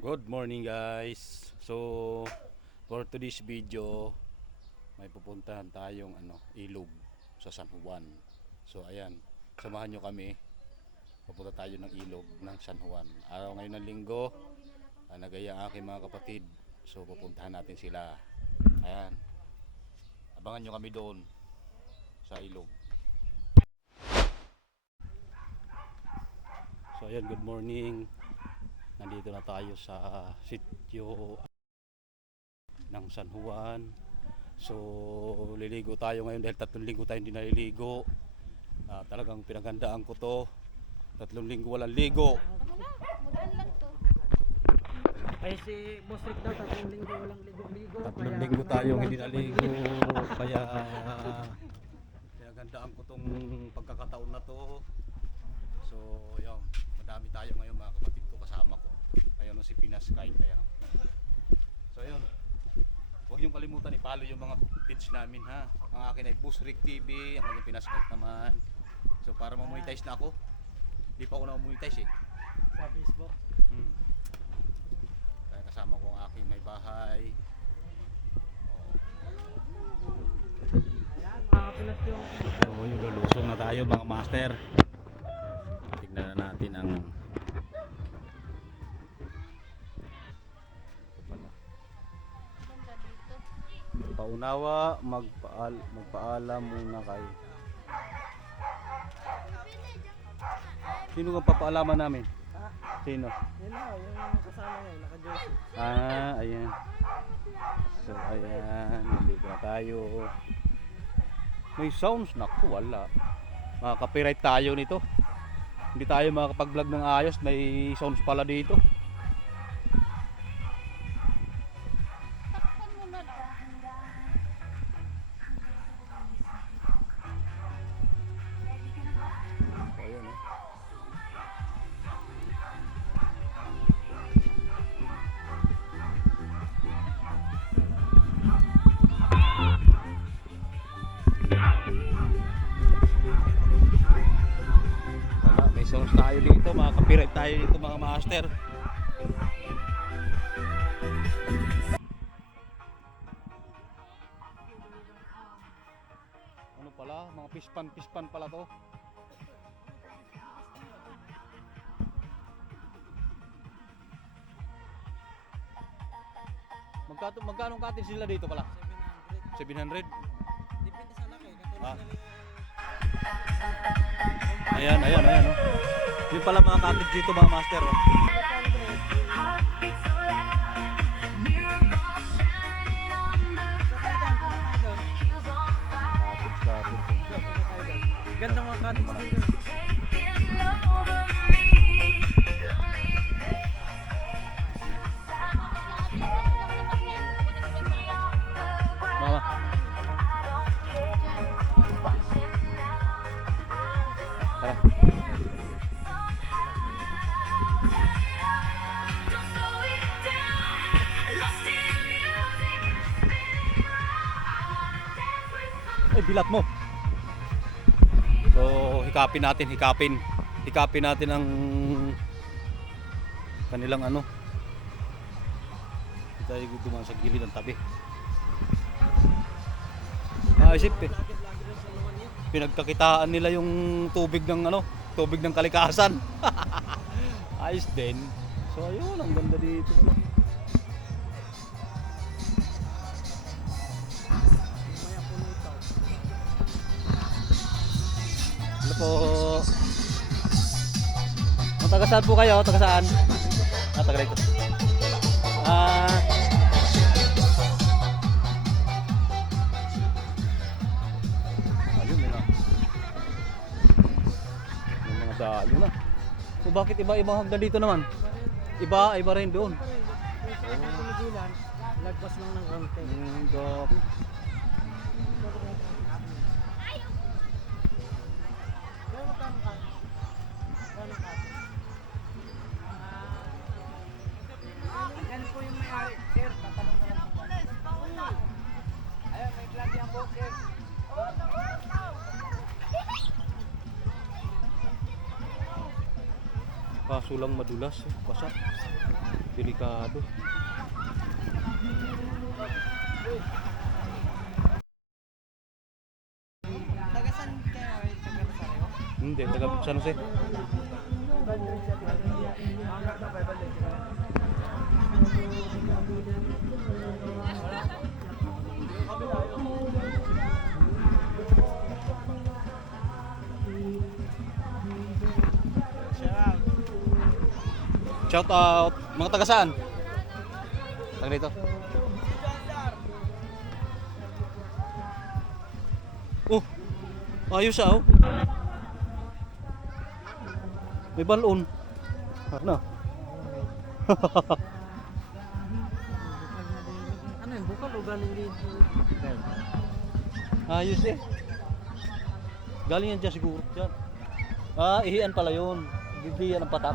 Good morning guys. So for today's video may pupuntahan tayong ilog sa San Juan. So ayan, samahan nyo kami. Pupunta tayo ng ilog ng San Juan. Araw ngayon ng linggo, nagaya ang aking mga kapatid. So pupuntahan natin sila. Ayan, abangan nyo kami doon sa ilog. So ayan, good morning. Nandito na tayo sa sitio ng San Juan. So liligo tayo ngayon dahil 3 linggo tayo hindi naliligo. Talagang pinaghandaan ko to. 3 linggo walang ligo. Magaan lang to. Ay si Boss Rick daw 3 linggo walang ligo-ligo. 3 linggo tayong hindi naligo. Kaya pinaghandaan ko tong pagkakataon na to. So yun, madami tayo ngayon mga kapatid ko kasama ko. Ayun si Pinas Kite. Ayan. So ayun, huwag yung kalimutan i-follow yung mga page namin ha. Ang akin ay Boss Rick TV, ang kanyang Pinas Kite naman. So para ma-monetize na ako. Hindi pa ako na-monetize eh. Sa Facebook. Kaya kasama ko ang aking may bahay. Ayan, makapilas yung So yung lulusong na tayo mga master. Tignan na natin ang Ganda dito. paunawa, magpaalam muna kayo. Sino ang papaalaman namin? Sino? yun na, yung kasama niya, naka-jersey. Ayan. So ayan, nandito na tayo. May sounds, naku wala. Makaka-copyright tayo nito. Hindi tayo makakapag-vlog ng ayos, may sounds pala dito. Takpan mo na daw. So ayan eh. Wala, may sounds tayo dito, makaka-copyright tayo dito mga master. Ano pala, mga pispan pala to. Magkano katin sila dito pala? 700. 700. Depende sa laki. Ah. Katulad Ayan oh. Yung pala mga cottage dito mga master oh. Ganda mga cottage dito. Mama. Tara. Ay, bilat mo. So, hikapin natin ang kanilang tayo dumaan sa gilid ng tabi. Naisip eh. Lagi rin sa naman yan. Pinagkakitaan nila yung tubig ng kalikasan. Ayos din. So ayun, ang ganda dito pala. Maya puno ito. Ano po? Taga saan po kayo? Taga saan? Taga rito. Ayun na. May mga dayo na. So bakit iba-ibang hagdan dito naman? Iba rin doon. Sa Pilipinas, lagpas lang ng konti. Dami. Pero magkano ka? Magkano ka? Yan po yung may-ari. Sir, tatanong na lang po. Ayun, may vlog yan po, sir. Kaso lang madulas, basa. Delikado. Taga saan kayo? Taga Rosario? Hindi, taga San Jose. Shout out. Mga taga saan? Taga dito. Oh, ayos ah oh. May balon. Ano? Ano yung bukal o galing dito? Ayos eh. Galing yan dyan siguro. Dyan. Ah, ihian pala yun. Bibiyan ng patak.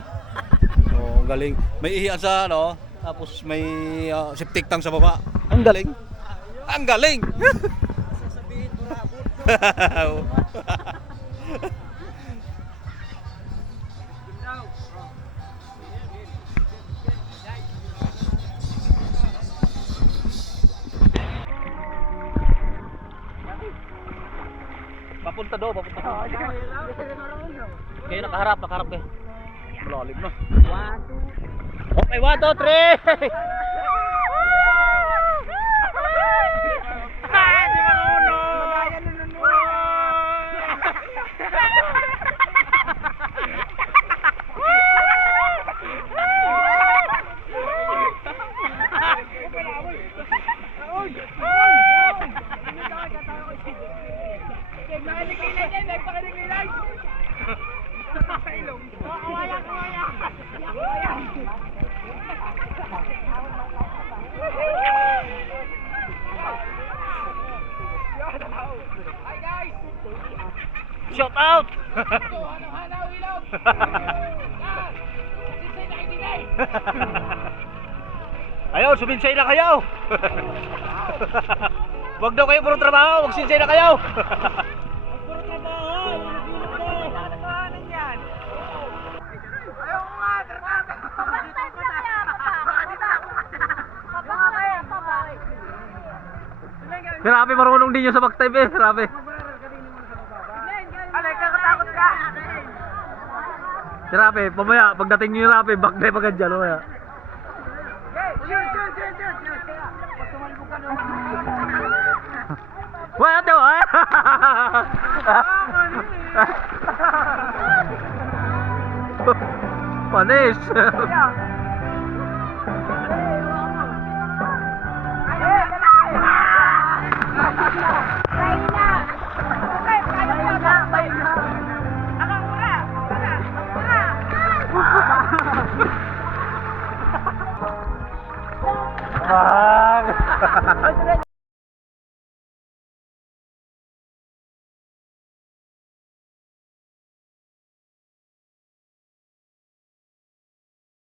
Oh, galing. May ihian sa ano, tapos may septic tank sa baba. Ang galing. Ang galing. Sasabihin mo rabot. Papunta do, papunta do. Okay, nakaharap kayo. Malalim na. 1, 2. Okay, 1, 2, 3. Di marunong. Shout out! Ayaw, suminsay na kayo! Wag daw kayo puro trabaho, wag sinsay na kayo! Puro trabaho! Ano yan? Ayaw ko nga! Pabantay mo kaya Pabantay mo. Si Rafi marunong din yung sa backtype eh, Rafi. Alay, kakatakot ka! Si Rafi, pamaya, pagdating niyo yung Rafi, backtype agad dyan, mamaya. Shoot! Pag tumalbog ka naman. Wala ate mo, eh! Panis!